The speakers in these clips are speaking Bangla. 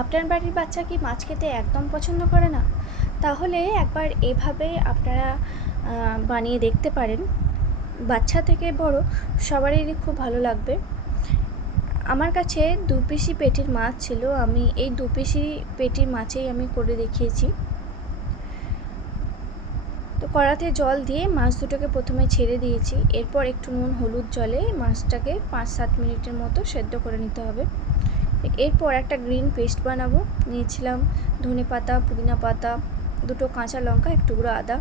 আপনার বাড়ির বাচ্চা কি মাছ খেতে একদম পছন্দ করে না? তাহলে একবার এভাবে আপনারা বানিয়ে দেখতে পারেন। বাচ্চা থেকে বড় সবারই খুব ভালো লাগবে। আমার কাছে 2 পিসি পেটির মাছ ছিল। আমি এই 2 পিসি পেটির মাছেই আমি করে দেখিয়েছি। তো কড়াতে জল দিয়ে মাছ দুটোকে প্রথমে ছেড়ে দিয়েছি। এরপর একটু নুন হলুদ জলে মাছটাকে 5-7 মিনিটের মতো সেদ্ধ করে নিতে হবে। এরপর একটা গ্রিন পেস্ট বানাবো। নিয়েছিলাম ধনেপাতা, পুদিনা পাতা, 2টো কাঁচা লঙ্কা, এক টুকরো আদা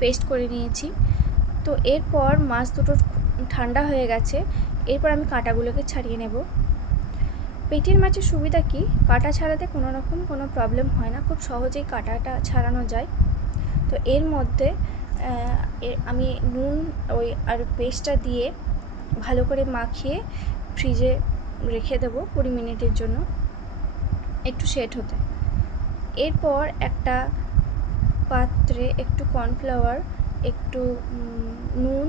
পেস্ট করে নিয়েছি। তো এরপর মাছ দুটো ঠান্ডা হয়ে গেছে। এরপর আমি কাঁটাগুলোকে ছাড়িয়ে নেব। পেটির মাছের সুবিধা কি, কাঁটা ছাড়াতে কোনো প্রবলেম হয় না, খুব সহজেই কাঁটাটা ছাড়ানো যায়। তো এর মধ্যে আমি নুন আর পেস্টটা দিয়ে ভালো করে মাখিয়ে ফ্রিজে রেখে দেবো 20 মিনিটের জন্য একটু সেট হতে। এরপর একটা পাত্রে একটু কর্নফ্লাওয়ার, একটু নুন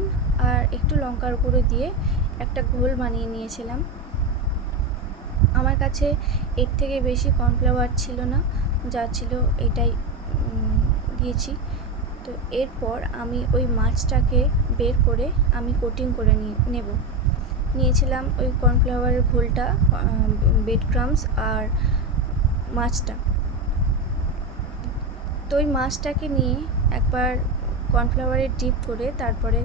আর একটু লঙ্কার গুঁড়ো দিয়ে একটা ঘোল বানিয়ে নিয়েছিলাম। আমার কাছে এর থেকে বেশি কর্নফ্লাওয়ার ছিল না, যা ছিল এটাই দিয়েছি। তো এরপর আমি ওই মাছটাকে বের করে আমি কোটিং করে নিয়েছিলাম ওই কর্নফ্লাওয়ারের ঘোলটা, ব্রেড ক্রাম্বস আর মাছটা। তো ওই মাছটাকে নিয়ে একবার কর্নফ্লাওয়ারে ডিপ করে তারপরে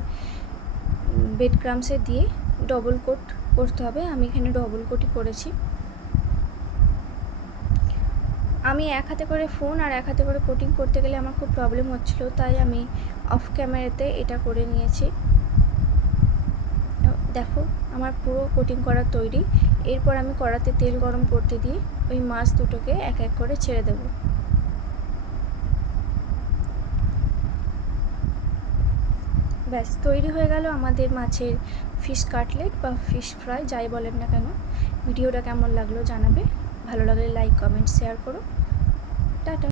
ব্রেড ক্রাম্বসে দিয়ে ডবল কোট করতে হবে। আমি এখানে ডবল কোটই করেছি। আমি এক হাতে করে ফোন আর এক হাতে করে কোটিং করতে গেলে আমার খুব প্রবলেম হচ্ছিল, তাই আমি অফ ক্যামেরাতে এটা করে নিয়েছি। দেখো আমার পুরো কোটিং করা তৈরি। এরপর আমি কড়াতে তেল গরম করতে দিয়ে ওই মাছ দুটোকে এক এক করে ছেড়ে দেব। ব্যাস তৈরি হয়ে গেল আমাদের মাছের ফিশ কাটলেট বা ফিশ ফ্রাই, যাই বলেন না কেন। ভিডিওটা কেমন লাগলো জানাবে, ভালো লাগলে লাইক কমেন্ট শেয়ার করো। টাটা।